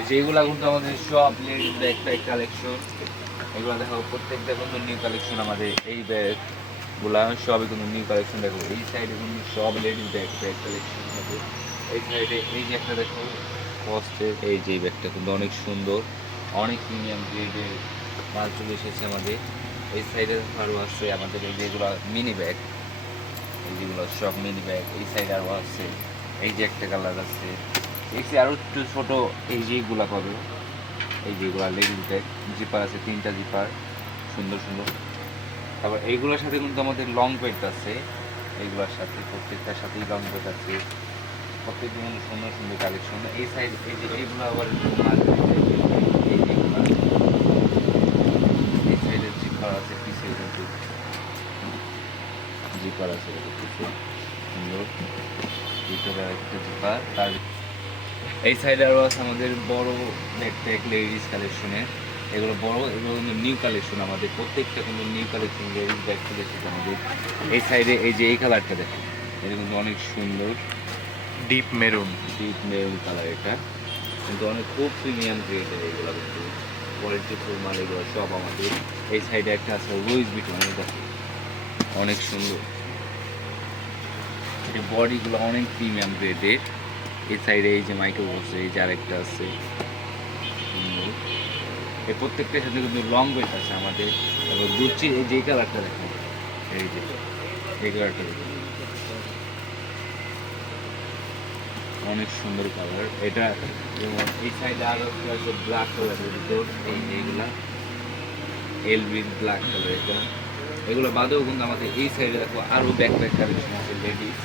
এই যে এগুলা কিন্তু আমাদের সব লেডিস ব্যাগ কালেকশন। এগুলো দেখো প্রত্যেকটা কিন্তু নিউ কালেকশন আমাদের এই ব্যাগগুলা সবই কিন্তু নিউ কালেকশন। দেখো এই সাইডে কিন্তু সব লেডিস ব্যাগ কালেকশন আমাদের। এই সাইডে এই যে একটা দেখো কস্টের এই যে ব্যাগটা কিন্তু অনেক সুন্দর, অনেক প্রিমিয়াম গ্রেডের মাল চলে এসেছে আমাদের। এই সাইডে আরও আছে আমাদের এই যেগুলো মিনি ব্যাগ, এই যেগুলো সব মিনি ব্যাগ। এই সাইডে আরও আছে, এই যে একটা কালার আছে। দেখছি আরও একটু ছোটো এই যেগুলা পাবে, এই যেগুলো লেডিস ব্যাগ। জিপার আছে 3টা জিপার, সুন্দর সুন্দর। তারপর এইগুলোর সাথে কিন্তু আমাদের লং পেট আছে, এইগুলোর সাথে প্রত্যেকটার সাথেই লং পেট আছে। প্রত্যেকদিন কিন্তু সুন্দর সুন্দর কালেকশন। এই সাইড এই যে এইগুলো আবার এই যেগুলো এই সাইডের জিপার আছে, পিছে কিন্তু জিপার আছে পিছে সুন্দর ভিতরে একটা জিপার। তার এই সাইডে আরও আছে আমাদের বড় ব্যাকপ্যাক লেডিস কালেকশনের। এগুলো বড়, এগুলো কিন্তু নিউ কালেকশন আমাদের। প্রত্যেকটা কিন্তু new collection ladies bag collection আমাদের। এই সাইডে এই যে এই কালারটা দেখো, এটা কিন্তু অনেক সুন্দর, deep maroon. Deep maroon colour. এটা কিন্তু অনেক খুব প্রিমিয়াম গ্রেডের এগুলো, কিন্তু কোয়ালিটি ফুল মাল এগুলো সব আমাদের। এই সাইডে একটা আছে রুইস বিটন, দেখো অনেক সুন্দর। এই বডিগুলো অনেক প্রিমিয়াম গ্রেডের। এই সাইডে এই যে মাইকেল বসে, এই যে আরেকটা আছে সুন্দর। এই প্রত্যেকটার সাথে কিন্তু লং বেল্ট আছে আমাদের। তারপর গুচ্ছির এই যে কালারটা দেখো, এই যে এই কালারটা দেখো অনেক সুন্দর কালার এটা। যেমন এই সাইডে আরো একটা আছে ব্ল্যাক কালারের ভিতর, এই যে এইগুলা এলভিন ব্ল্যাক কালার। এটা এগুলো বাদেও কিন্তু আমাদের এই সাইডে দেখো আরো ব্যাকপ্যাক কালেকশন আছে লেডিস।